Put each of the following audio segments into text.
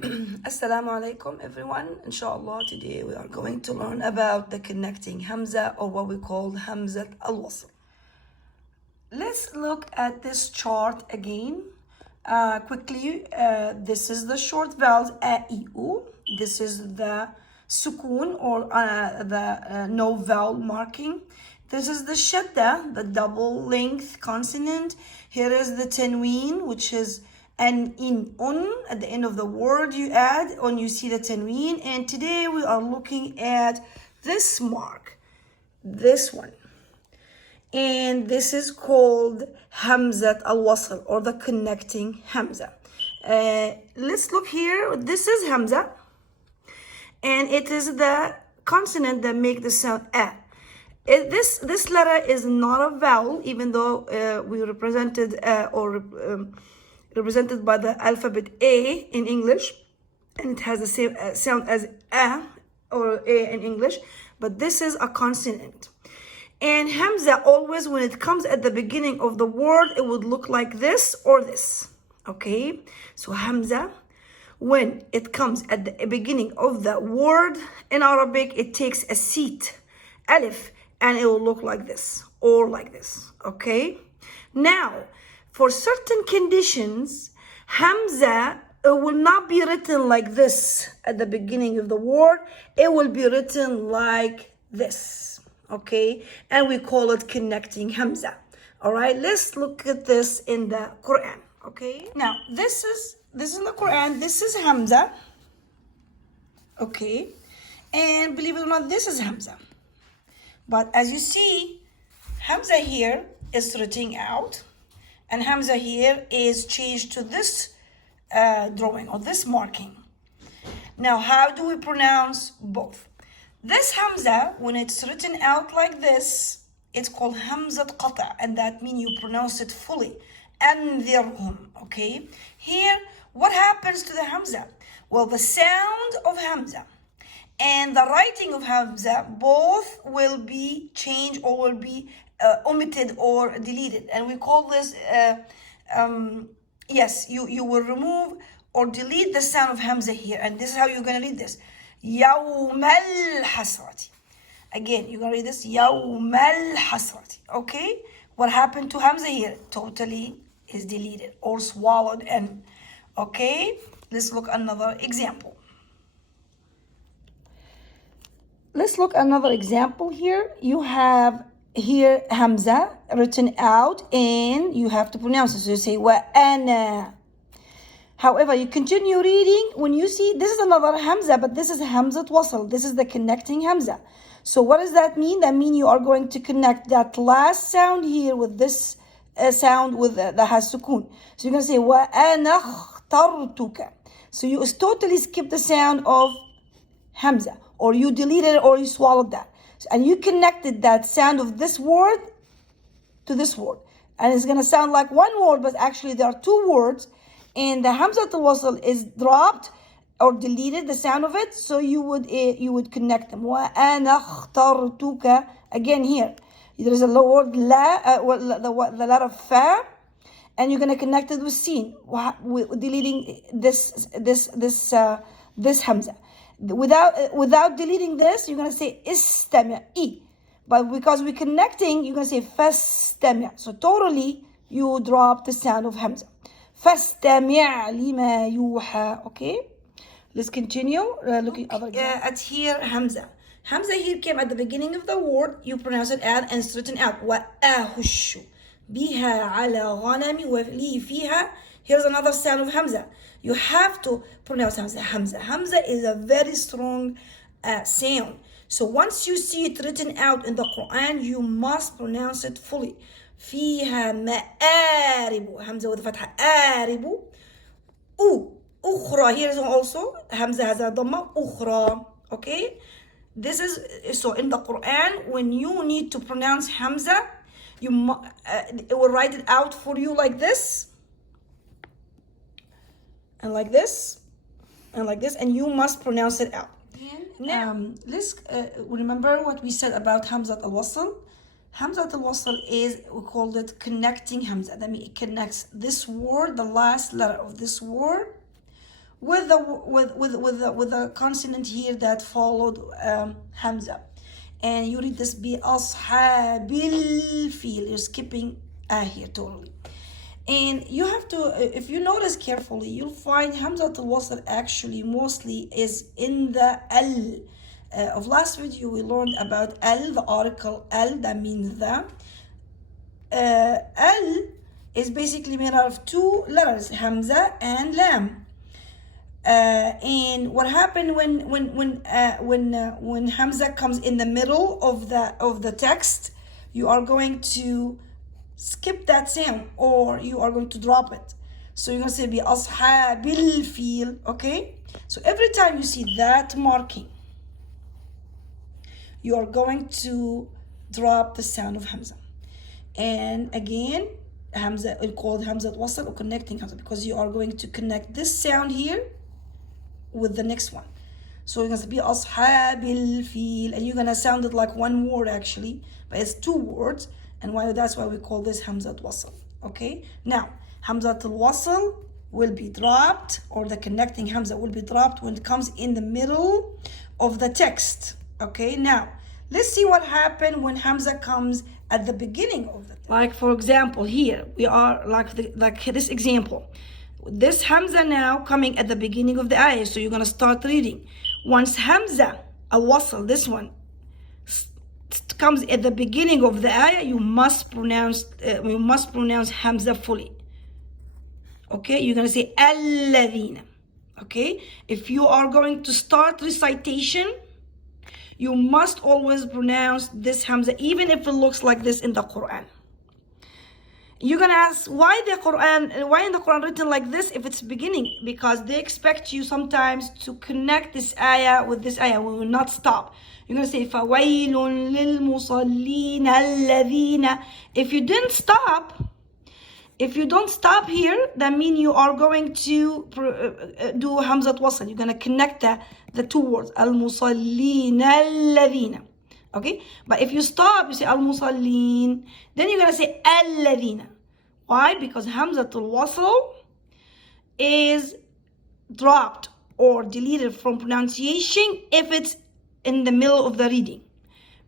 Assalamu alaikum everyone. Inshallah, today we are going to learn about the connecting Hamza, or what we call Hamza al-Wasl. Let's look at this chart again quickly. This is the short vowels a, I, u. This is the sukoon, or the no vowel marking. This is the shadda, the double length consonant. Here is the tanween, which is an in on at the end of the word you add on, you see the tanween. And today we are looking at this mark, this one, and this is called Hamzat al-Wasl, or the connecting Hamza. Let's look here. This is Hamza, and it is the consonant that make the sound a. This letter is not a vowel, even though we represented represented by the alphabet A in English, and it has the same sound as A or A in English, but this is a consonant. And Hamza, always when it comes at the beginning of the word, it would look like this or this. Okay, so Hamza, when it comes at the beginning of the word in Arabic, it takes a seat, alif, and it will look like this or like this. Okay, now for certain conditions, Hamza will not be written like this at the beginning of the word. It will be written like this, okay? And we call it connecting Hamza. All right, let's look at this in the Quran, okay? Now, this is in the Quran. This is Hamza, okay? And believe it or not, this is Hamza. But as you see, Hamza here is written out, and Hamza here is changed to this drawing, or this marking. Now, how do we pronounce both? This Hamza, when it's written out like this, it's called Hamzat Qata, and that means you pronounce it fully. Anzirhum, okay? Here, what happens to the Hamza? Well, the sound of Hamza and the writing of Hamza both will be changed, or will be omitted or deleted, and we call this yes, you will remove or delete the sound of Hamza here, and this is how you're going to read this: يوم الحسرة. Again, you're going to read this يوم الحسرة. Okay, what happened to Hamza here? Totally is deleted or swallowed in. Okay, let's look another example. Let's look another example here. You have here Hamza written out, and you have to pronounce it. So you say وَأَنَا. However, you continue reading. When you see, this is another Hamza, but this is Hamzat Wasl. This is the connecting Hamza. So what does that mean? That means you are going to connect that last sound here with this sound with the has sukoon. So you're going to say وَأَنَا اخْتَرْتُكَ. So you totally skip the sound of Hamza, or you deleted it, or you swallowed that. And you connected that sound of this word to this word. And it's going to sound like one word, but actually there are two words. And the Hamzat al-Wasl is dropped or deleted, the sound of it. So you would connect them. وَأَنَا اخْتَرْتُكَ. Again here, there is a word la, the letter fa, and you're going to connect it with sin, deleting this Hamza. Without deleting this, you're going to say istami'. But because we're connecting, you're going to say fastami'. So totally, you drop the sound of Hamza. Fastami' lima yuha. Okay? Let's continue looking at here Hamza. Hamza here came at the beginning of the word. You pronounce it and it's written out. وَأَهُشُّ بِهَا عَلَى غَنَمِ وَلِي فِيهَا. Here's another sound of Hamza. You have to pronounce Hamza. Hamza is a very strong sound. So once you see it written out in the Quran, you must pronounce it fully. فيها مآرب. Hamza with fatha. آرب. أخرى. Here is also Hamza has a dhamma. أخرى. Okay. This is so in the Quran, when you need to pronounce Hamza, it will write it out for you like this. And like this, and like this, and you must pronounce it out. Now, let's remember what we said about Hamzat al-Wasl. Hamzat al-Wasl is, we called it connecting Hamza. That means it connects this word, the last letter of this word, with the consonant here that followed Hamza. And you read this بأصحاب الفيل. You're skipping here totally. And you have to, if you notice carefully, you'll find Hamza al-Wasl actually mostly is in the al. Of last video we learned about al, the article al, that means the. Al is basically made out of two letters, Hamza and Lam. And what happened when Hamza comes in the middle of the text, you are going to skip that sound, or you are going to drop it. So you're going to say بأصحاب الفيل. Okay, so every time you see that marking, you are going to drop the sound of Hamza. And again, Hamza is called Hamza al-Wasl or connecting Hamza, because you are going to connect this sound here with the next one. So you're going to be أصحاب الفيل, and you're going to sound it like one word actually, but it's two words, and that's why we call this Hamza al-Wasl. Okay, now Hamza al-Wasl will be dropped, or the connecting Hamza will be dropped when it comes in the middle of the text. Okay, now let's see what happened when Hamza comes at the beginning of the text. Like for example, here we are like this example. This Hamza now coming at the beginning of the ayah, so you're gonna start reading. Once Hamza al-Wasl, this one, comes at the beginning of the ayah, you must pronounce Hamza fully. Okay, you're gonna say الذين. Okay, if you are going to start recitation, you must always pronounce this Hamza, even if it looks like this in the Quran. You're gonna ask, why in the Quran written like this if it's beginning? Because they expect you sometimes to connect this ayah with this ayah. We will not stop. You're gonna say فَوَيْلٌ لِلْمُصَلِّينَ الَّذِينَ. If you don't stop here, that means you are going to do Hamza al-Wasl. You're going to connect the two words, al-musallin alladhina. Okay, but if you stop, you say al-musallin, then you're going to say alladhina. Why? Because Hamza al-Wasl is dropped or deleted from pronunciation if it's in the middle of the reading.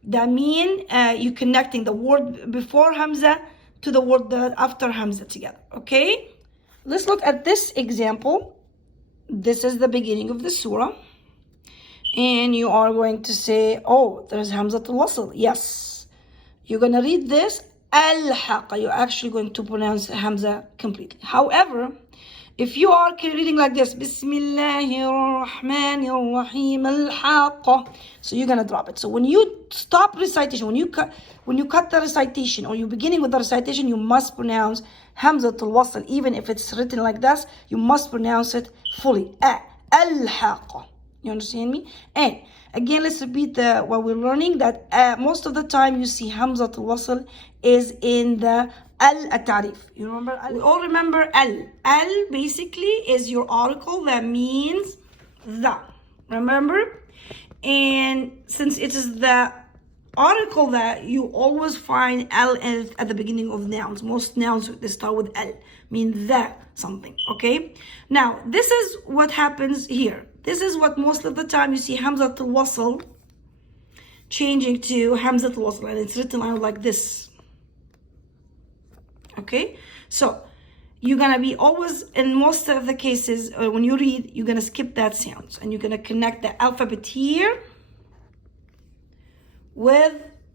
That means you're connecting the word before Hamza to the word after Hamza together. Okay, let's look at this example. This is the beginning of the surah, and you are going to say, oh, there's Hamza al-Wasl. Yes, you're going to read this al-Haqqa. You're actually going to pronounce Hamza completely. However, if you are reading like this, Bismillahir-Rahmanir-Rahim al-Haqqa, so you're gonna drop it. So when you stop recitation, when you cut the recitation, or you're beginning with the recitation, you must pronounce Hamza al-Wasl. Even if it's written like this, you must pronounce it fully. Al-Haqqa. You understand me? And again, let's repeat what we're learning, that most of the time you see Hamza al-Wasl is in the al-Tarif. You remember al? We all remember al. Al basically is your article that means the. Remember? And since it is the article that you always find al at the beginning of nouns. Most nouns they start with al, mean the something. Okay? Now, this is what happens here. This is what most of the time you see Hamza al-Wasl changing to Hamza al-Wasl, and it's written out like this. Okay, so you're gonna be always, in most of the cases, when you read, you're gonna skip that sound, and you're gonna connect the alphabet here with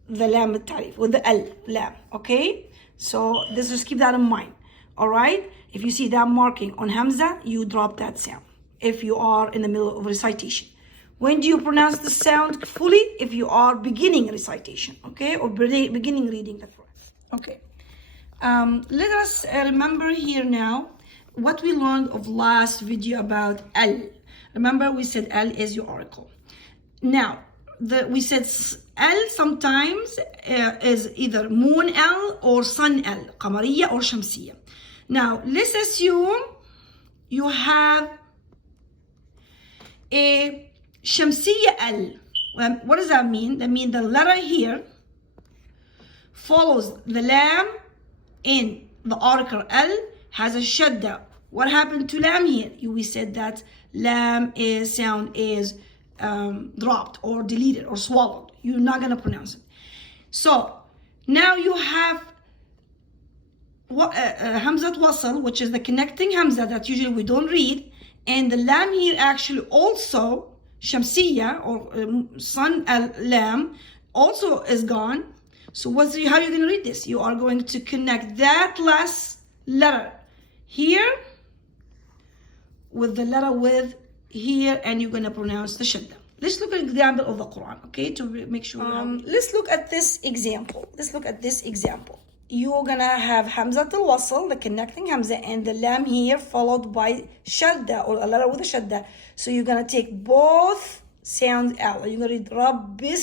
the lam al-tarif, with the lam. Okay, so just keep that in mind. All right, if you see that marking on Hamza, you drop that sound if you are in the middle of recitation. When do you pronounce the sound fully? If you are beginning recitation, okay, or beginning reading the Quran. Okay. Let us remember here now what we learned of last video about al. Remember, we said al is your article. Now, we said al sometimes is either moon al or sun al, qamariya or shamsiya. Now, let's assume you have a shamsiya al. Well, what does that mean? That means the letter here follows the lam in the article al, has a shadda What happened to lam here? We said that lam is sound is dropped or deleted or swallowed. You're not gonna pronounce it. So now you have Hamza al-Wasl, which is the connecting Hamza that usually we don't read, and the lam here actually also Shamsiya or sun al-lam also is gone. So how are you going to read this? You are going to connect that last letter here with the letter with here, and you're going to pronounce the shadda. Let's look at an example of the Quran, okay, to make sure. Let's look at this example. You're gonna have Hamza al-Wasl, the connecting Hamza, and the lam here followed by shadda or a letter with a shadda. So you're gonna take both sounds out. You're gonna read Rabbis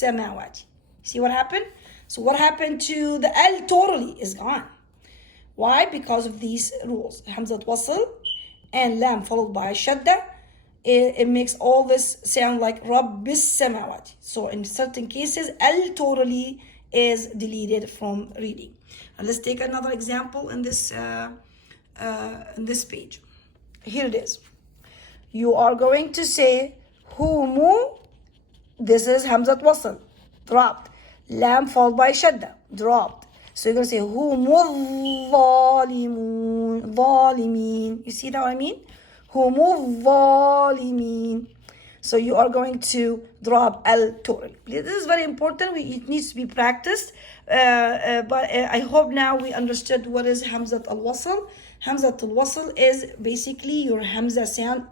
Samawati. See what happened? So what happened to the L totally is gone. Why? Because of these rules. Hamza al-Wasl and lam followed by shadda. It makes all this sound like Rabbis Samawati. So in certain cases, L totally is deleted from reading. And let's take another example in this page. Here it is. You are going to say humu. This is Hamza al-Wasl, dropped. Lam followed by shadda, dropped. So you're going to say humu zalimun, zalimin. You see what I mean? Humu zalimin. So you are going to drop al totally. This is very important. It needs to be practiced. But I hope now we understood what is Hamza al-Wasl. Hamza al-Wasl is basically your Hamza sound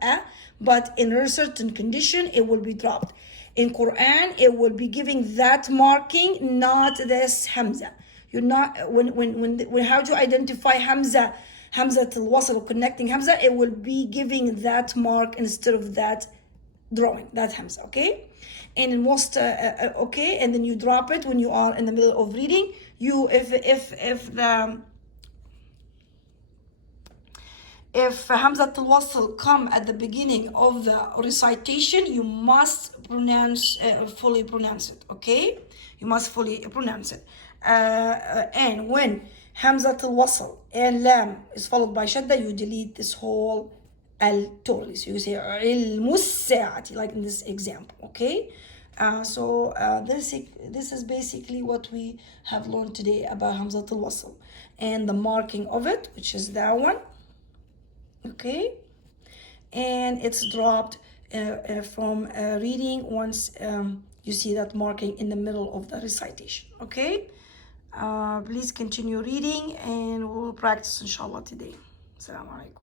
but in a certain condition it will be dropped. In Quran it will be giving that marking, not this Hamza. You're not when how to identify Hamza al-Wasl, connecting Hamza, it will be giving that mark instead of that drawing that Hamza, okay? And in most okay, and then you drop it when you are in the middle of reading. If Hamza al-Wasl come at the beginning of the recitation, you must fully pronounce it, okay? You must fully pronounce it. And when Hamza al-Wasl and lam is followed by shadda, you delete this whole totally. So you say ilmu sa'ati, like in this example, okay? This is basically what we have learned today about Hamza al-Wasl and the marking of it, which is that one, okay? And it's dropped from reading once you see that marking in the middle of the recitation, okay? Please continue reading and we'll practice inshallah today. Assalamu alaikum.